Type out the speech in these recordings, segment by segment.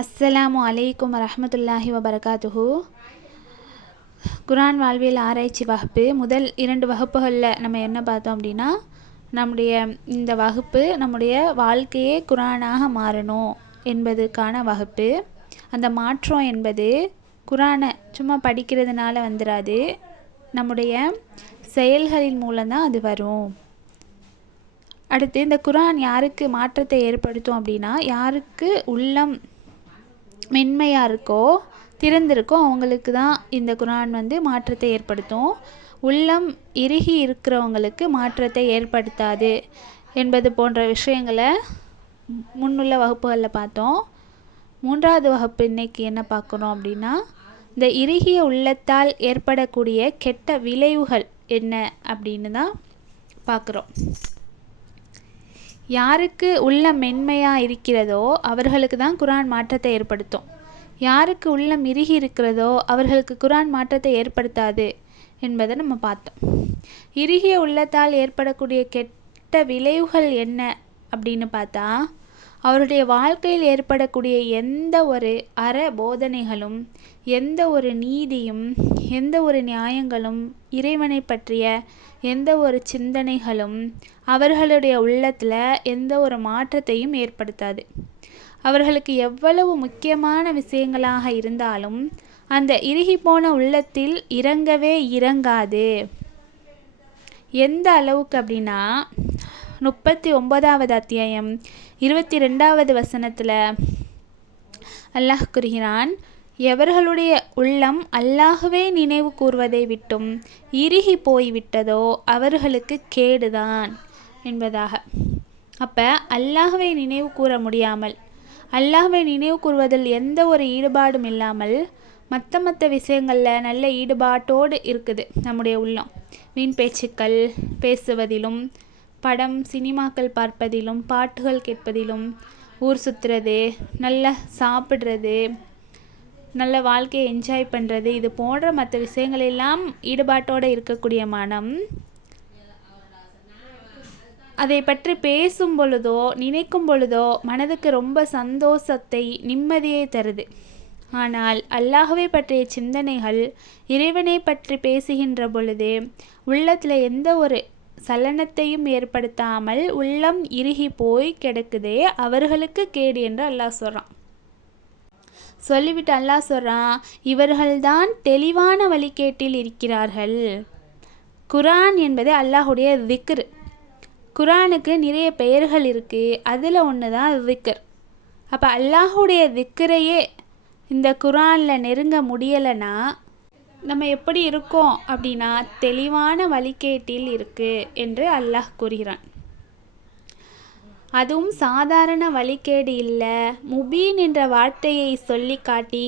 அஸ்ஸலாமு அலைக்கும் வரஹ்மத்துல்லாஹி வபரகாத்துஹு. குர்ஆன் வாழ்வியல் ஆராய்ச்சி வகுப்பு முதல் 2 வகுப்புகளில் நம்ம என்ன பார்த்தோம் அப்படின்னா, நம்முடைய இந்த வகுப்பு நம்முடைய வாழ்க்கையே குர்ஆனாக மாறணும் என்பதுக்கான வகுப்பு. அந்த மாற்றம் என்பது குர்ஆனை சும்மா படிக்கிறதுனால வந்துடாது, நம்முடைய செயல்களின் மூலம்தான் அது வரும். அடுத்து இந்த குர்ஆன் யாருக்கு மாற்றத்தை ஏற்படுத்தும் அப்படின்னா, யாருக்கு உள்ளம் மென்மையாக இருக்கோ திறந்திருக்கோ அவங்களுக்கு தான் இந்த குர்ஆன் மாற்றத்தை ஏற்படுத்தும். உள்ளம் இறுகி இருக்கிறவங்களுக்கு மாற்றத்தை ஏற்படுத்தாது என்பது போன்ற விஷயங்களை முன்னுள்ள வகுப்புகளில் பார்த்தோம். 3வது வகுப்பு இன்னைக்கு என்ன பார்க்குறோம் அப்படின்னா, இந்த இறுகிய உள்ளத்தால் ஏற்படக்கூடிய கெட்ட விளைவுகள் என்ன அப்படின்னு தான் பார்க்குறோம். யாருக்கு உள்ளம் மென்மையாக இருக்கிறதோ அவர்களுக்கு தான் குர்ஆன் மாற்றத்தை ஏற்படுத்தும். யாருக்கு உள்ளம் இறுகி இருக்கிறதோ அவர்களுக்கு குர்ஆன் மாற்றத்தை ஏற்படுத்தாது என்பதை நம்ம பார்த்தோம். இறுகிய உள்ளத்தால் ஏற்படக்கூடிய கெட்ட விளைவுகள் என்ன அப்படின்னு பார்த்தா, அவருடைய வாழ்க்கையில் ஏற்படக்கூடிய எந்த ஒரு அற போதனைகளும், எந்த ஒரு நீதியும், எந்த ஒரு நியாயங்களும், இறைவனை பற்றிய எந்த ஒரு சிந்தனைகளும் அவர்களுடைய உள்ளத்தில் எந்த ஒரு மாற்றத்தையும் ஏற்படுத்தாது. அவர்களுக்கு எவ்வளவு முக்கியமான விஷயங்களாக இருந்தாலும் அந்த இறுகி போன உள்ளத்தில் இறங்கவே இறங்காது. எந்த அளவுக்கு அப்படின்னா, 39வது அத்தியாயம் 22வது வசனத்தில் அல்லாஹ் கூறுகிறான், எவர்களுடைய உள்ளம் அல்லாஹ்வை நினைவு கூர்வதை விட்டும் இறுகி போய்விட்டதோ அவர்களுக்கு கேடுதான் என்பதாக. அப்போ அல்லாஹ்வை நினைவு கூற முடியாமல், அல்லாஹ்வை நினைவு கூறுவதில் எந்த ஒரு ஈடுபாடும் இல்லாமல் மற்ற விஷயங்களில் நல்ல ஈடுபாட்டோடு இருக்குது நம்முடைய உள்ளம். வீண் பேச்சுக்கள் பேசுவதிலும், படம் சினிமாக்கள் பார்ப்பதிலும், பாட்டுகள் கேட்பதிலும், ஊர் சுற்றுறது, நல்லா சாப்பிட்றது, நல்ல வாழ்க்கையை என்ஜாய் பண்ணுறது, இது போன்ற மற்ற விஷயங்களெல்லாம் ஈடுபாட்டோடு இருக்கக்கூடிய மனம் அதை பற்றி பேசும் பொழுதோ நினைக்கும் பொழுதோ மனதுக்கு ரொம்ப சந்தோஷத்தை நிம்மதியை தருது. ஆனால் அல்லாஹ்வை பற்றிய சிந்தனைகள், இறைவனை பற்றி பேசுகின்ற பொழுது உள்ளத்தில் எந்த ஒரு சலனத்தையும் ஏற்படுத்தாமல் உள்ளம் இறுகி போய் கிடக்குதே அவர்களுக்கு கேடு என்று அல்லாஹ் சொல்கிறான். சொல்லிவிட்டு அல்லாஹ் சொல்கிறான், இவர்கள்தான் தெளிவான வழிகேட்டில் இருக்கிறார்கள். குர்ஆன் என்பது அல்லாஹுடைய திக்ர். குர்ஆனுக்கு நிறைய பெயர்கள் இருக்குது, அதில் ஒன்று தான் திக்ர். அப்போ அல்லாஹுடைய திக்ரையே இந்த குர்ஆனில் நெருங்க முடியலைன்னா நம்ம எப்படி இருக்கோம் அப்படின்னா, தெளிவான வழிகேட்டில் இருக்குது என்று அல்லாஹ் கூறுகிறான். அதுவும் சாதாரண வழிகேடு இல்லை, முபீன் என்ற வார்த்தையை சொல்லி காட்டி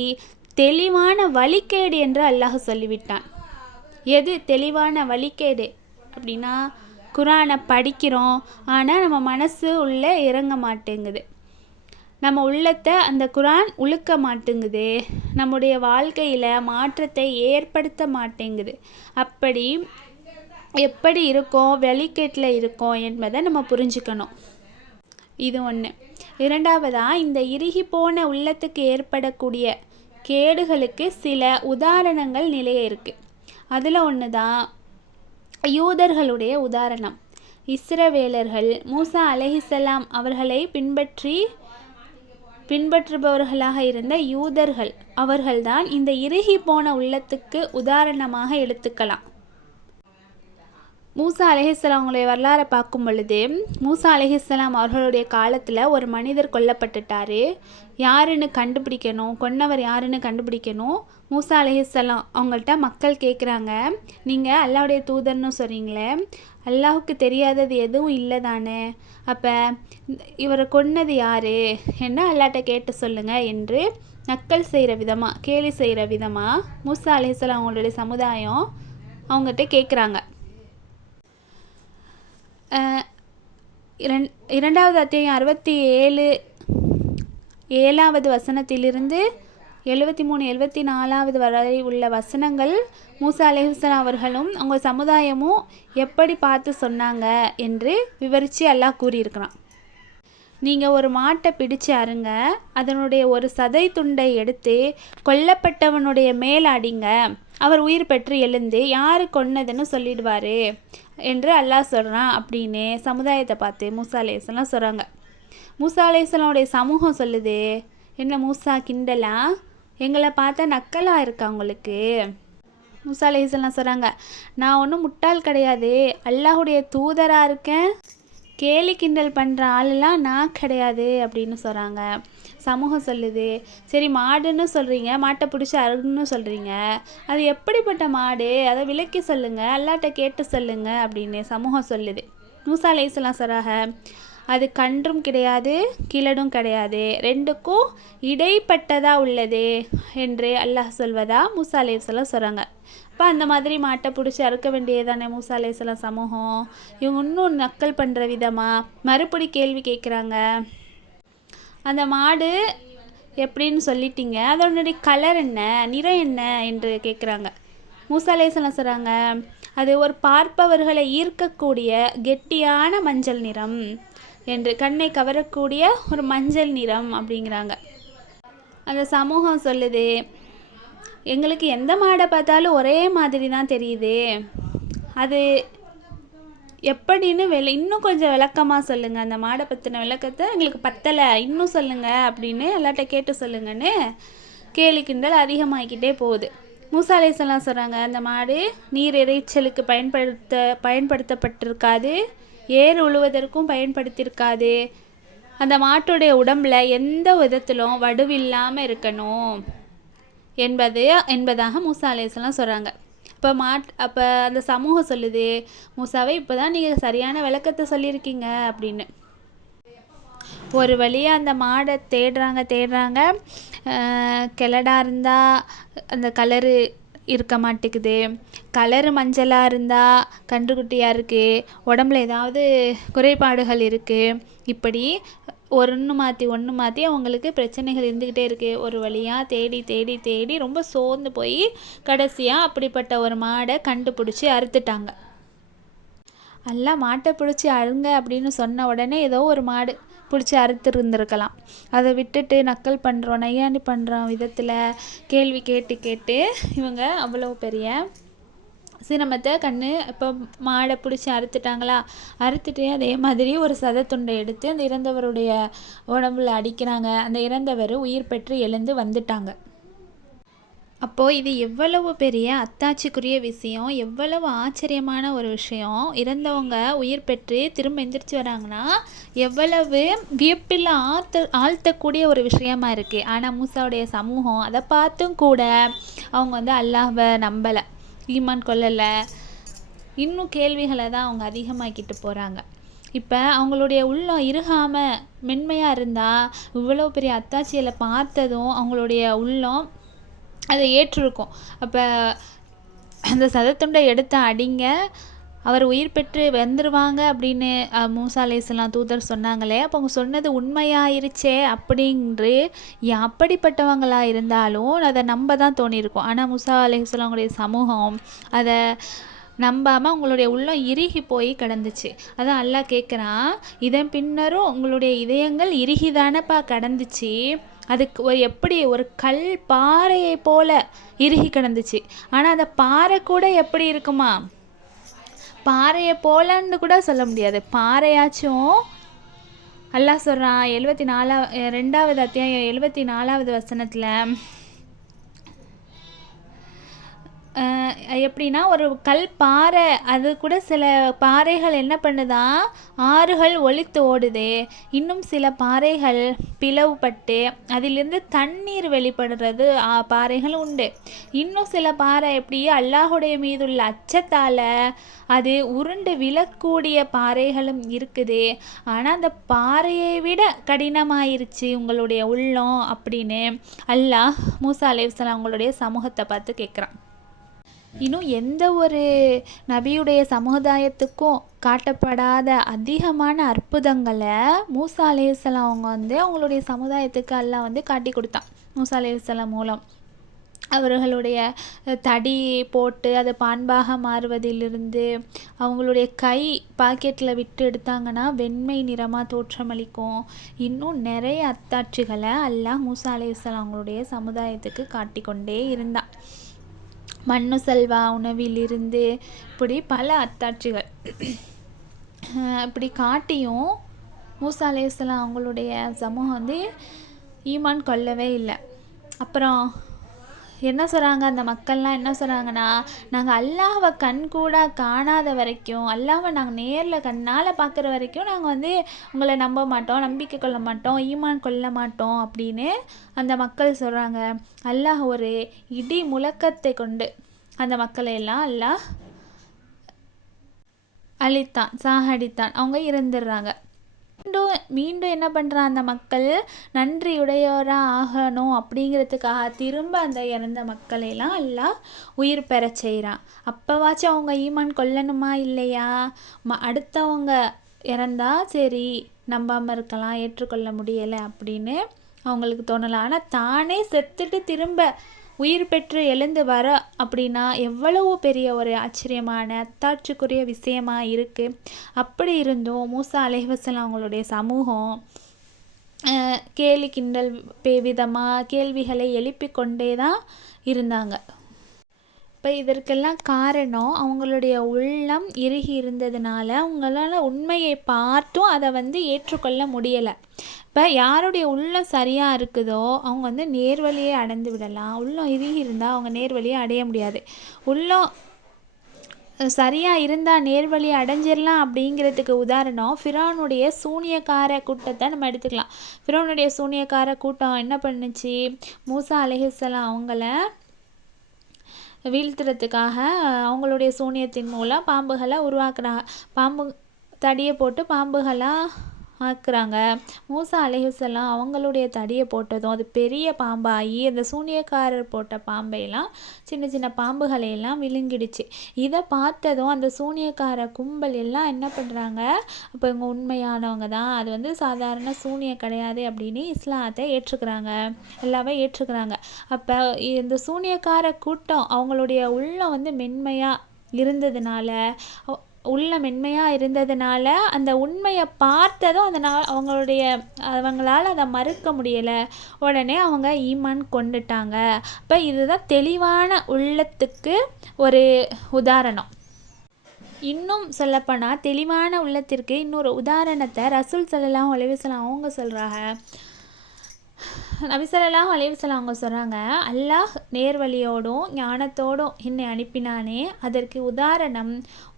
தெளிவான வழிகேடு என்று அல்லாஹ் சொல்லிவிட்டான். எது தெளிவான வழிகேடு அப்படின்னா, குர்ஆனை படிக்கிறோம் ஆனால் நம்ம மனசு உள்ளே இறங்க மாட்டேங்குது, நம்ம உள்ளத்தை அந்த குர்ஆன் உழுக்க மாட்டேங்குது, நம்முடைய வாழ்க்கையில் மாற்றத்தை ஏற்படுத்த மாட்டேங்குது. அப்படி எப்படி இருக்கோம், வழிகேட்டில் இருக்கோம் என்பதை நம்ம புரிஞ்சுக்கணும். இது ஒன்று. 2வதாக, இந்த இறுகி போன உள்ளத்துக்கு ஏற்படக்கூடிய கேடுகளுக்கு சில உதாரணங்கள் நிலைய இருக்குது. அதில் ஒன்று தான் யூதர்களுடைய உதாரணம். இஸ்ரவேலர்கள் மூசா அலைஹிஸ்ஸலாம் அவர்களை பின்பற்றுபவர்களாக இருந்த யூதர்கள், அவர்கள்தான் இந்த இறுகி போன உள்ளத்துக்கு உதாரணமாக எடுத்துக்கலாம். மூசா அலைஹிஸ்ஸலாம் அவங்களுடைய வரலாறை பார்க்கும் பொழுது, மூசா அலைஹிஸ்ஸலாம் அவர்களுடைய காலத்தில் ஒரு மனிதர் கொல்லப்பட்டுட்டார். யாருன்னு கண்டுபிடிக்கணும், கொன்னவர் யாருன்னு கண்டுபிடிக்கணும். மூசா அலைஹிஸ்ஸலாம் அவங்கள்ட்ட மக்கள் கேட்குறாங்க, நீங்கள் அல்லாஹ்வுடைய தூதர்னு சொல்கிறீங்களே, அல்லாஹுக்கு தெரியாதது எதுவும் இல்லை தானே, அப்போ இவரை கொன்னது யார் என்ன அல்லாஹ்ட்ட கேட்டு சொல்லுங்கள் என்று நக்கல் செய்கிற விதமாக, கேலி செய்கிற விதமாக மூசா அலைஹிஸ்ஸலாம் அவங்களுடைய சமுதாயம் அவங்ககிட்ட கேட்குறாங்க. 2வது அத்தியாயம் 67வது வசனத்திலிருந்து 73 74வது வரை உள்ள வசனங்கள் மூசா அலைஹிஸ்ஸலாம் அவர்களும் அவங்க சமுதாயமும் எப்படி பார்த்து சொன்னாங்க என்று விவரித்து அல்லாஹ் கூறியிருக்கிறான். நீங்கள் ஒரு மாட்டை பிடிச்சு அருங்க, அதனுடைய ஒரு சதை துண்டை எடுத்து கொல்லப்பட்டவனுடைய மேல் அடிங்க, அவர் உயிர் பெற்று எழுந்து யார் கொன்னதுன்னு சொல்லிடுவார் என்று அல்லாஹ் சொல்கிறான் அப்படின்னு சமுதாயத்தை பார்த்து மூசா அலைஹிஸ்ஸலாம் சொல்கிறாங்க. மூசா அலைஹிஸ்ஸலாமுடைய சமூகம் சொல்லுது, என்ன மூசா கிண்டலா, எங்களை பார்த்தா நக்கலாக இருக்கா உங்களுக்கு? மூசா அலைஹிஸ்ஸலாம் சொல்கிறாங்க, நான் ஒன்றும் முட்டாள் கிடையாது, அல்லாஹுடைய தூதராக இருக்கேன், கேலி கிண்டல் பண்ணுற ஆளெலாம் நான் கிடையாது அப்படின்னு சொல்கிறாங்க. சமூகம் சொல்லுது, சரி மாடுன்னு சொல்கிறீங்க, மாட்டை பிடிச்சி அருன்னு சொல்கிறீங்க, அது எப்படிப்பட்ட மாடு, அதை விலக்கி சொல்லுங்கள், அல்லாட்ட கேட்டு சொல்லுங்கள் அப்படின்னு சமூகம் சொல்லுது. மூசா அலைஹிஸ்ஸலாம் சொல்கிறாங்க, அது கன்றும் கிடையாது கிழடும் கிடையாது, ரெண்டுக்கும் இடைப்பட்டதாக உள்ளது என்று அல்லாஹ் சொல்வதா மூசா அலைஹிஸ்ஸலாம் சொல்கிறாங்க. அப்போ அந்த மாதிரி மாட்டை பிடிச்சி அறுக்க வேண்டியதானே மூசா அலைஹிஸ்ஸலாம் சமூகம். இவங்க இன்னும் நக்கல் பண்ணுற விதமாக மறுபடி கேள்வி கேட்குறாங்க. அந்த மாடு எப்படின்னு சொல்லிட்டீங்க, அதனுடைய கலர் என்ன, நிறம் என்ன என்று கேட்குறாங்க. மூசா அலைஹிஸ்ஸலாம் சொல்கிறாங்க, அது ஒரு பார்ப்பவர்களை ஈர்க்கக்கூடிய கெட்டியான மஞ்சள் நிறம் என்று, கண்ணை கவரக்கூடிய ஒரு மஞ்சள் நிறம் அப்படிங்கிறாங்க. அந்த சமூகம் சொல்லுது, எங்களுக்கு எந்த மாடை பார்த்தாலும் ஒரே மாதிரி தான் தெரியுது, அது எப்படின்னு இன்னும் கொஞ்சம் விளக்கமாக சொல்லுங்கள், அந்த மாடை பற்றின விளக்கத்தை எங்களுக்கு பத்தலை, இன்னும் சொல்லுங்கள் அப்படின்னு எல்லாட்ட கேட்டு சொல்லுங்கன்னு கேலி கிண்டல் அதிகமாகிக்கிட்டே போகுது. மூசா அலைஹிஸ்ஸலாம் சொல்கிறாங்க, அந்த மாடு நீர் இறைச்சலுக்கு பயன்படுத்தப்பட்டிருக்காது, ஏர் உழுவதற்கும் பயன்படுத்தியிருக்காது, அந்த மாட்டுடைய உடம்பில் எந்த விதத்திலும் வடுவில்லாமல் இருக்கணும் என்பதாக மூசா அலைஹிஸ்ஸலாம் சொல்கிறாங்க. அப்போ அந்த சமூகம் சொல்லுது, மூசாவை இப்போ தான் நீங்கள் சரியான விளக்கத்தை சொல்லியிருக்கீங்க அப்படின்னு. ஒரு வழியாக அந்த மாடை தேடுறாங்க, கிழடாக இருந்தால் அந்த கலரு இருக்க மாட்டேங்குது, கலரு மஞ்சளாக இருந்தால் கன்றுக்குட்டியாக இருக்குது, உடம்புல ஏதாவது குறைபாடுகள் இருக்குது, இப்படி ஒன்று மாற்றி அவங்களுக்கு பிரச்சனைகள் இருந்துக்கிட்டே இருக்குது. ஒரு வழியாக தேடி ரொம்ப சோர்ந்து போய் கடைசியாக அப்படிப்பட்ட ஒரு மாடை கண்டுபிடிச்சி அறுத்துட்டாங்க. எல்லாம் மாட்டை பிடிச்சி அருங்க அப்படின்னு சொன்ன உடனே ஏதோ ஒரு மாடு பிடிச்சி அறுத்துருந்துருக்கலாம். அதை விட்டுட்டு நக்கல் பண்ணுறோம், நையாண்டி பண்ணுறோம் விதத்தில் கேள்வி கேட்டு இவங்க அவ்வளோ பெரிய சிரமத்தை இப்போ மாடை பிடிச்சி அறுத்துட்டு அதே மாதிரி ஒரு சதத்துண்டை எடுத்து அந்த இறந்தவருடைய உடம்புல அடிக்கிறாங்க. அந்த இறந்தவர் உயிர் பெற்று எழுந்து வந்துட்டாங்க. அப்போது இது எவ்வளவு பெரிய அத்தாட்சிக்குரிய விஷயம், எவ்வளவு ஆச்சரியமான ஒரு விஷயம். இறந்தவங்க உயிர் பெற்று திரும்ப எந்திரிச்சு வராங்கன்னா எவ்வளவு வியப்பில் ஆழ்த்தக்கூடிய ஒரு விஷயமா இருக்குது. ஆனால் மூசாவுடைய சமூகம் அதை பார்த்தும் கூட அவங்க அல்லாஹ்வை நம்பலை, ஈமான் கொள்ளலை, இன்னும் கேள்விகளை தான் அவங்க அதிகமாக்கிட்டு போகிறாங்க. இப்போ அவங்களுடைய உள்ளம் இறுகாமல் மென்மையாக இருந்தால் இவ்வளோ பெரிய அத்தாட்சியில் பார்த்ததும் அவங்களுடைய உள்ளம் அதை ஏற்றிருக்கும். அப்போ அந்த சதத்துண்டை எடுத்து அடிங்க, அவர் உயிர் பெற்று வந்துடுவாங்க அப்படின்னு மூசா அலைஹிஸ்ஸலாம் தூதர் சொன்னாங்களே, அப்போ அவங்க சொன்னது உண்மையாயிருச்சே அப்படின்று அப்படிப்பட்டவங்களாக இருந்தாலும் அதை நம்ப தான் தோணியிருக்கும். ஆனால் மூசா அலைஹிஸ்ஸலாமுடைய சமூகம் அதை நம்பாமல் அவங்களுடைய உள்ளம் இறுகி போய் கிடந்துச்சு. அதான் அல்லாஹ் கேட்குறான், இதன் பின்னரும் உங்களுடைய இதயங்கள் இறுகிதானப்பா கிடந்துச்சு, அதுக்கு எப்படி ஒரு கல் பாறையை போல இறுகி கிடந்துச்சு. ஆனால் அந்த பாறை கூட எப்படி இருக்குமா, பாறையை போலன்னு கூட சொல்ல முடியாது, பாறையாச்சும். அல்லாஹ் சொல்கிறான் 2வது அத்தியாயம் 74வது வசனத்தில், எப்படின்னா ஒரு கல் பாறை, அது கூட சில பாறைகள் என்ன பண்ணுதான், ஆறுகள் ஒலித்து ஓடுது, இன்னும் சில பாறைகள் பிளவுபட்டு அதிலிருந்து தண்ணீர் வெளிப்படுறது பாறைகள் உண்டு. இன்னும் சில பாறை எப்படி அல்லாஹுடைய மீதுள்ள அச்சத்தால் அது உருண்டு விழக்கூடிய பாறைகளும் இருக்குது. ஆனால் அந்த பாறையை விட கடினமாயிருச்சு உங்களுடைய உள்ளம் அப்படின்னு அல்லாஹ் மூசா அலைஹிஸ்ஸலாம் அவங்களுடைய சமூகத்தை பார்த்து கேட்குறான். இன்னும் எந்த ஒரு நபியுடைய சமுதாயத்துக்கும் காட்டப்படாத அதிகமான அற்புதங்களை மூசா அலைஹிஸ்ஸலாம் அவங்க அவங்களுடைய சமுதாயத்துக்கு அல்லாஹ் காட்டி கொடுத்தான் மூசா அலைஹிஸ்ஸலாம் மூலம். அவர்களுடைய தடி போட்டு அதை பான்பாக மாறுவதிலிருந்து அவங்களுடைய கை பாக்கெட்டில் விட்டு எடுத்தாங்கன்னா வெண்மை நிறமாக தோற்றமளிக்கும். இன்னும் நிறைய அத்தாட்சிகளை அல்லாஹ் மூசா அலைஹிஸ்ஸலாம் அவங்களுடைய சமுதாயத்துக்கு காட்டிக்கொண்டே இருந்தான். மண்ணு செல்வா உணவிலிருந்து இப்படி பல அத்தாட்சிகள் இப்படி காட்டியும் மூசா அலைஹிஸ்ஸலாம் அவங்களுடைய சமூகம் வந்து ஈமான் கொள்ளவே இல்லை. அப்புறம் என்ன சொல்கிறாங்க, அந்த மக்கள்லாம் என்ன சொல்கிறாங்கன்னா, நாங்கள் அல்லாஹ்வை கண்கூட காணாத வரைக்கும், அல்லாஹ்வை நாங்கள் நேரில் கண்ணால் பார்க்குற வரைக்கும் நாங்கள் வந்து உங்களை நம்ப மாட்டோம், நம்பிக்கை கொள்ள மாட்டோம், ஈமான் கொள்ள மாட்டோம் அப்படின்னு அந்த மக்கள் சொல்கிறாங்க. அல்லாஹ் ஒரு இடி முழக்கத்தை கொண்டு அந்த மக்களை எல்லாம் அல்லாஹ் அழித்தான், சாகடித்தான். அவங்க இறந்துடுறாங்க. மீண்டும் என்ன பண்ணுறான், அந்த மக்கள் நன்றியுடையோராக ஆகணும் அப்படிங்கிறதுக்காக திரும்ப அந்த இறந்த மக்களையெல்லாம் எல்லாம் உயிர் பெற செய்கிறான். அப்போவாச்சும் அவங்க ஈமான் கொள்ளணுமா இல்லையா? அடுத்தவங்க இறந்தா சரி நம்பாமல் இருக்கலாம், ஏற்றுக்கொள்ள முடியலை அப்படின்னு அவங்களுக்கு தோணலாம். ஆனால் தானே செத்துட்டு திரும்ப உயிர் பெற்று எழுந்து வர அப்படின்னா எவ்வளவு பெரிய ஒரு ஆச்சரியமான அத்தாட்சிக்குரிய விஷயமா இருக்குது. அப்படி இருந்தும் மூசா அலைஹிஸ்ஸலாம் அவங்களுடைய சமூகம் கேலி கிண்டல் விதமாக கேள்விகளை எழுப்பி கொண்டே தான் இருந்தாங்க. இப்போ இதற்கெல்லாம் காரணம் அவங்களுடைய உள்ளம் இறுகி இருந்ததுனால அவங்களால உண்மையை பார்த்தும் அதை வந்து ஏற்றுக்கொள்ள முடியலை. இப்போ யாருடைய உள்ளம் சரியாக இருக்குதோ அவங்க வந்து நேர்வழியை அடைந்து விடலாம். உள்ளம் இறுகி இருந்தால் அவங்க நேர்வழியை அடைய முடியாது. உள்ளம் சரியாக இருந்தால் நேர்வழியை அடைஞ்சிடலாம் அப்படிங்கிறதுக்கு உதாரணம் ஃபிரௌனுடைய சூனியக்கார கூட்டத்தை நம்ம எடுத்துக்கலாம். ஃபிரௌனுடைய சூனியக்கார கூட்டம் என்ன பண்ணுச்சு, மூசா அலைஹிஸ்ஸலாம் அவங்கள வீழ்த்துறதுக்காக அவங்களுடைய சூனியத்தின் மூலம் பாம்புகளை உருவாக்குறாங்க. பாம்பு தடியை போட்டு பாம்புகளாக ஆக்குறாங்க. மூசா அலைஹிஸ்ஸலாம் அவங்களுடைய தடியை போட்டதும் அது பெரிய பாம்பாகி அந்த சூனியக்காரர் போட்ட பாம்பையெல்லாம் சின்ன சின்ன பாம்புகளையெல்லாம் விழுங்கிடுச்சு. இதை பார்த்ததும் அந்த சூனியக்கார கும்பல் எல்லாம் என்ன பண்ணுறாங்க, அப்போ இவங்க உண்மையானவங்க தான், அது வந்து சாதாரண சூனியம் கிடையாது அப்படின்னு இஸ்லாத்தை ஏற்றுக்கிறாங்க, எல்லாமே ஏற்றுக்கிறாங்க. அப்போ இந்த சூனியக்கார கூட்டம் அவங்களுடைய உள்ளம் வந்து மென்மையாக இருந்ததுனால அந்த உண்மையை பார்த்ததும் அதனால் அவங்களால அதை மறுக்க முடியலை. உடனே அவங்க ஈமான் கொண்டுட்டாங்க. இப்போ இதுதான் தெளிவான உள்ளத்துக்கு ஒரு உதாரணம். இன்னும் சொல்லப்போனால் தெளிவான உள்ளத்திற்கு இன்னொரு உதாரணத்தை ரசூல் ஸல்லல்லாஹு அலைஹி வஸல்லம் அவங்க சொல்கிறாங்க. நபி ஸல்லல்லாஹு அலைஹி வஸல்லம் அவங்க சொல்கிறாங்க, அல்லாஹ் நேர்வழியோடும் ஞானத்தோடும் என்னை அனுப்பினானே அதற்கு உதாரணம்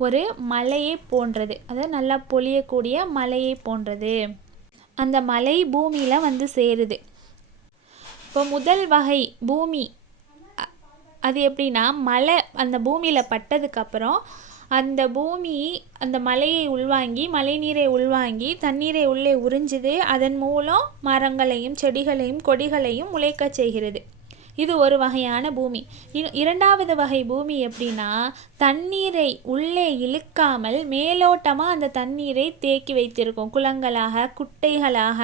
ஒரு மலையை போன்றது. அதாவது நல்லா பொழியக்கூடிய மலையை போன்றது. அந்த மலை பூமியில் வந்து சேருது. இப்போ முதல் வகை பூமி அது எப்படின்னா, மலை அந்த பூமியில் பட்டதுக்கப்புறம் அந்த பூமி அந்த மலையை உள்வாங்கி மழைநீரை உள்வாங்கி தண்ணீரை உள்ளே உறிஞ்சுது. அதன் மூலம் மரங்களையும் செடிகளையும் கொடிகளையும் முளைக்க செய்கிறது. இது ஒரு வகையான பூமி. இரண்டாவது வகை பூமி எப்படின்னா, தண்ணீரை உள்ளே இழுக்காமல் மேலோட்டமாக அந்த தண்ணீரை தேக்கி வைத்திருக்கும். குளங்களாக, குட்டைகளாக,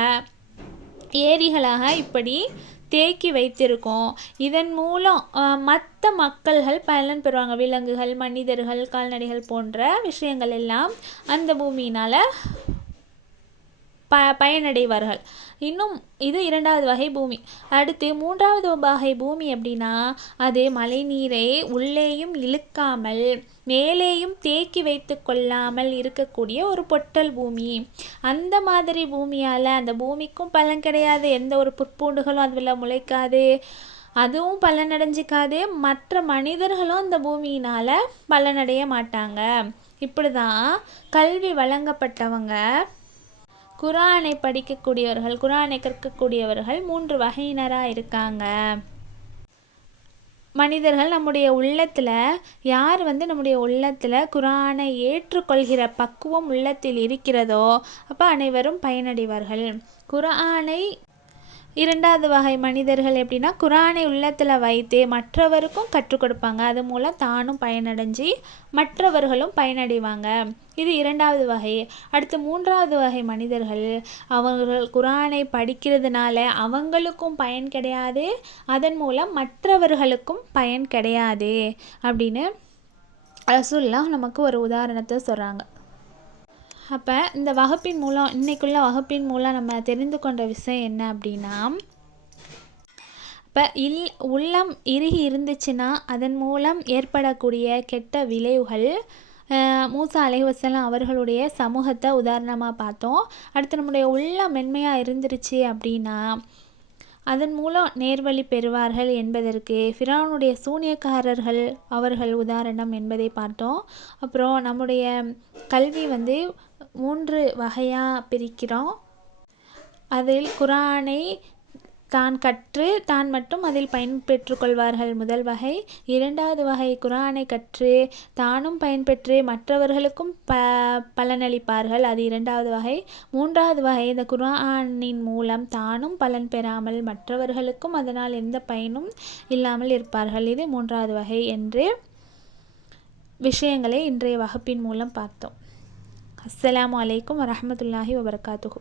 ஏரிகளாக இப்படி தேக்கி வைத்திருக்கோம். இதன் மூலம் மற்ற மக்கள்கள் பலன் பெறுவாங்க. விலங்குகள், மனிதர்கள், கால்நடைகள் போன்ற விஷயங்கள் எல்லாம் அந்த பூமியினால் பயனடைவார்கள். இன்னும் இது இரண்டாவது வகை பூமி. அடுத்து மூன்றாவது வகை பூமி எப்படின்னா, அது மழை நீரை உள்ளேயும் இழுக்காமல் மேலேயும் தேக்கி வைத்து கொள்ளாமல் இருக்கக்கூடிய ஒரு பொட்டல் பூமி. அந்த மாதிரி பூமியால் அந்த பூமிக்கும் பலன் கிடையாது, எந்த ஒரு புற்பூண்டுகளும் அதில் முளைக்காது, அதுவும் பலனடைஞ்சிக்காது, மற்ற மனிதர்களும் அந்த பூமியினால் பலனடைய மாட்டாங்க. இப்படி தான் கல்வி வழங்கப்பட்டவங்க, குரானை படிக்கக்கூடியவர்கள், குரானை கற்கக்கூடியவர்கள் 3 வகையினராக இருக்காங்க. மனிதர்கள் நம்முடைய உள்ளத்தில் யார் வந்து நம்முடைய உள்ளத்தில் குரானை ஏற்றுக்கொள்கிற பக்குவம் உள்ளத்தில் இருக்கிறதோ அப்போ அனைவரும் பயனடைவார்கள். குரானை இரண்டாவது வகை மனிதர்கள் எப்படின்னா, குரானை உள்ளத்தில் வைத்து மற்றவருக்கும் கற்றுக் கொடுப்பாங்க. அது மூலம் தானும் பயனடைஞ்சு மற்றவர்களும் பயனடைவாங்க. இது இரண்டாவது வகை. அடுத்து மூன்றாவது வகை மனிதர்கள், அவர்கள் குரானை படிக்கிறதுனால அவங்களுக்கும் பயன் கிடையாது, அதன் மூலம் மற்றவர்களுக்கும் பயன் கிடையாது அப்படின்னு ரசூலுல்லாஹ் நமக்கு ஒரு உதாரணத்தை சொல்கிறாங்க. அப்போ இந்த வகுப்பின் மூலம், இன்றைக்குள்ள வகுப்பின் மூலம் நம்ம தெரிந்து கொண்ட விஷயம் என்ன அப்படின்னா, இப்போ உள்ளம் இறுகி இருந்துச்சுன்னா அதன் மூலம் ஏற்படக்கூடிய கெட்ட விளைவுகள், மூசா அலைஹிஸ்ஸலாம் அவர்களுடைய சமூகத்தை உதாரணமாக பார்த்தோம். அடுத்து நம்முடைய உள்ளம் மென்மையாக இருந்துருச்சு அப்படின்னா அதன் மூலம் நேர்வழி பெறுவார்கள் என்பதற்கு ஃபிரௌனுடைய சூனியக்காரர்கள் அவர்கள் உதாரணம் என்பதை பார்த்தோம். அப்புறம் நம்முடைய கல்வி 3 வகையாக பிரிக்கிறோம். அதில் குரானை தான் கற்று தான் மட்டும் அதில் பயன்பெற்று கொள்வார்கள் முதல் வகை. இரண்டாவது வகை, குரானை கற்று தானும் பயன்பெற்று மற்றவர்களுக்கும் பலனளிப்பார்கள், அது இரண்டாவது வகை. மூன்றாவது வகை, இந்த குரானின் மூலம் தானும் பலன் பெறாமல் மற்றவர்களுக்கும் அதனால் எந்த பயனும் இல்லாமல் இருப்பார்கள், இது மூன்றாவது வகை என்று விஷயங்களை இன்றைய வகுப்பின் மூலம் பார்த்தோம். அஸ்ஸலாமு அலைக்கும் வரஹ்மத்துல்லாஹி வபரகாத்துஹு.